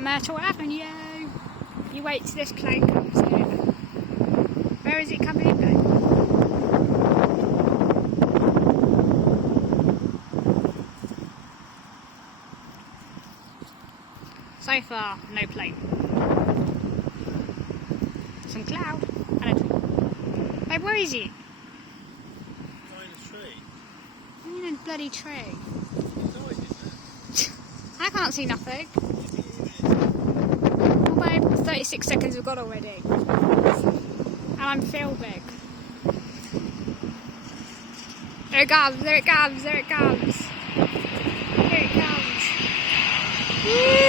up Myrtle Avenue. You wait till this plane comes in. Where is it coming in, babe? So far, no plane. Some cloud and a tree. Babe, where is it? Behind a tree. What do you mean a bloody tree? There's always is I can't see nothing. there. Oh babe, 36 seconds have gone already. And I'm filming. There it comes, there it comes, there it comes. Here it comes. Woo!